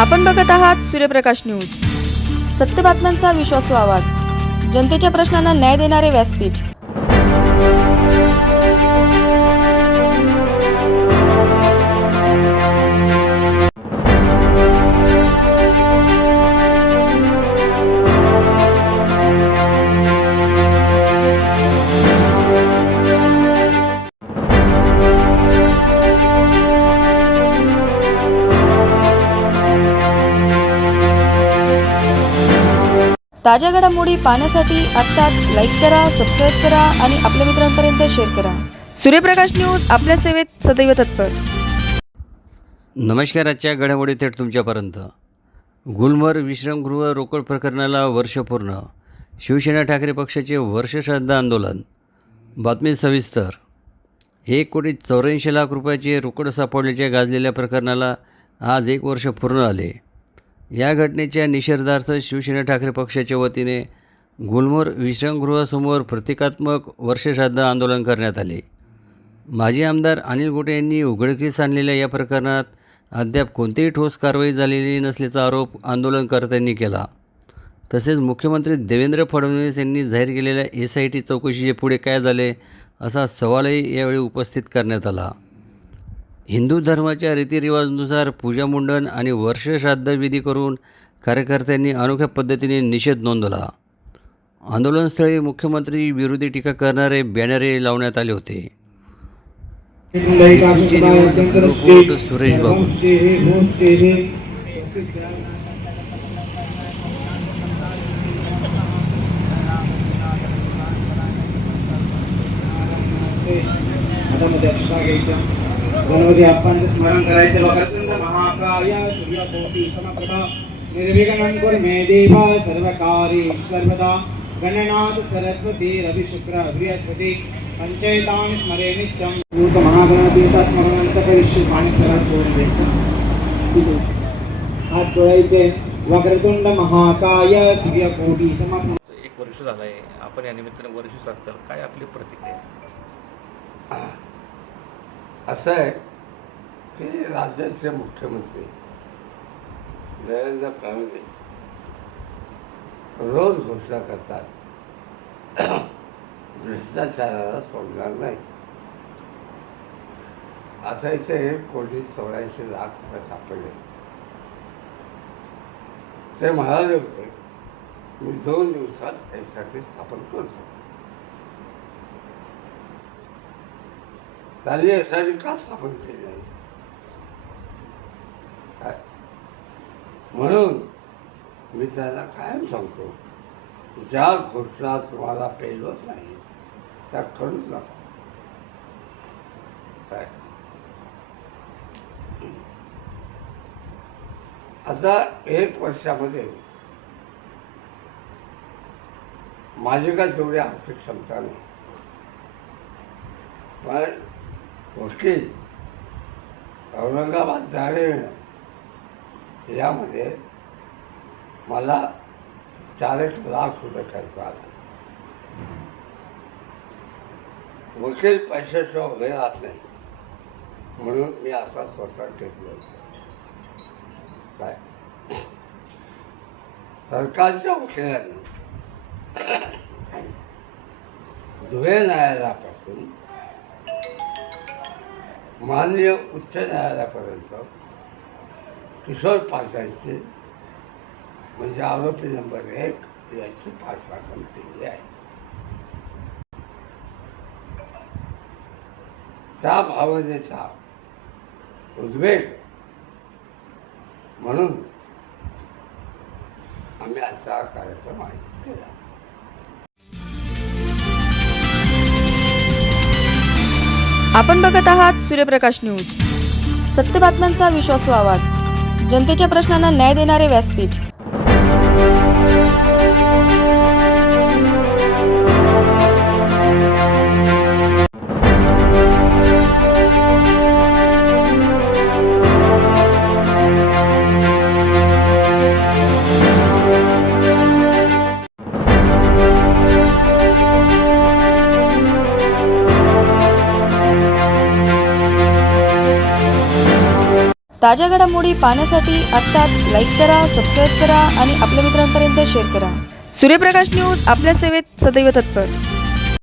आपण बघत आहात सूर्यप्रकाश न्यूज, सत्य बातम्यांचा विश्वासू आवाज, जनतेच्या प्रश्नांना न्याय देणारे व्यासपीठ। ताज्या घडामोडी पाहण्यासाठी आत्ताच लाईक करा, सबस्क्राइब करा आणि आपल्या मित्रांपर्यंत शेअर करा। सूर्यप्रकाश न्यूज आपल्या सेवेत सदैव तत्पर। नमस्कार। आजच्या घडामोडी थेट तुमच्यापर्यंत। गुलमर्ग विश्रामगृह रोकड प्रकरणाला वर्ष पूर्ण, शिवसेना ठाकरे पक्षाचे वर्षश्राद्ध आंदोलन। बातमी सविस्तर। 1,84,00,000 रुपयाचे रोकड सापडल्याच्या गाजलेल्या प्रकरणाला आज 1 वर्ष पूर्ण आले। या घटनेच्या निषेधार्थ शिवसेना ठाकरे पक्षाच्या वतीने गुलमर्ग विश्रामगृहासमोर प्रतिकात्मक वर्षश्राद्ध आंदोलन करण्यात आले। माजी आमदार अनिल गोटे यांनी उघडकीस आणलेल्या या प्रकरणात अद्याप कोणतीही ठोस कारवाई झालेली नसल्याचा आरोप आंदोलनकर्त्यांनी केला। तसेच मुख्यमंत्री देवेंद्र फडणवीस यांनी जाहीर केलेल्या SIT चौकशीचे पुढे काय झाले असा सवालही यावेळी उपस्थित करण्यात आला। हिंदू धर्माच्या रीतिरिवाजानुसार पूजामुंडन आणि वर्षश्राद्ध विधी करून कार्यकर्त्यांनी अनोख्या पद्धतीने निषेध नोंदवला। आंदोलनस्थळी मुख्यमंत्री विरोधी टीका करणारे बॅनरे लावण्यात आले होते। रिपोर्ट सुरेश बाबू। गणपती बाप्पांचे स्मरण करायचे। वक्रतुंड महाकाय सूर्यकोटि समप्रभा निर्विघ्नं कुरु मे देव सर्वकार्ये सर्वदा। गणनाथ सरस्वती रवि शुक्र बृहस्पति पंचैतानि स्मरे नित्यं। भूत महागणपतीचा स्मरणार्थ करिष्ये। पाणी सरळ सोडून द्यायचं, हात जोडायचे। वक्रतुंड महाकाय सूर्यकोटि समप्रभा। 1 वर्ष झालंय, आपण या निमित्ताने वर्ष श्राद्ध, काय आपली प्रतिक्रिया? असं आहे की राज्याचे मुख्यमंत्री देवेंद्र फडणवीस रोज घोषणा करतात भ्रष्टाचाराला सोडणार नाही। आता इथे 1,84,00,000 रुपये सापडले। ते म्हणाले होते मी 2 दिवसात SIT स्थापन करतो। त्यांनी SIT का स्थापन केली नाही? म्हणून मी त्याला कायम सांगतो, ज्या घोषणा तुम्हाला पेलवत नाही त्या करूच नका। काय आता 1 वर्षामध्ये माझी काय तेवढी आर्थिक क्षमता नाही, पण वकील औरंगाबाद जाणे येणं यामध्ये मला 4-1 लाख रुपये खर्च आला। वकील पैशाशिवाय उभे राहत नाही, म्हणून मी असा स्वतः केस लढतो। काय सरकारच्या वकिलांनी धुळे न्यायालयापासून माननीय उच्च न्यायालयापर्यंत किशोर पाटलांची म्हणजे आरोपी नंबर 1 याची पाठराखण केली आहे। त्या भावनेचा उद्वेग म्हणून आम्ही आजचा कार्यक्रम आयोजित केला। आपण बघत आहात सूर्यप्रकाश न्यूज, सत्य बातम्यांचा विश्वासू आवाज, जनतेच्या प्रश्नांना न्याय देणारे व्यासपीठ। ताज्या घडामोडी पाहण्यासाठी आत्ताच लाईक करा, सबस्क्राईब करा आणि आपल्या मित्रांपर्यंत शेअर करा. सूर्यप्रकाश न्यूज आपल्या सेवेत सदैव तत्पर.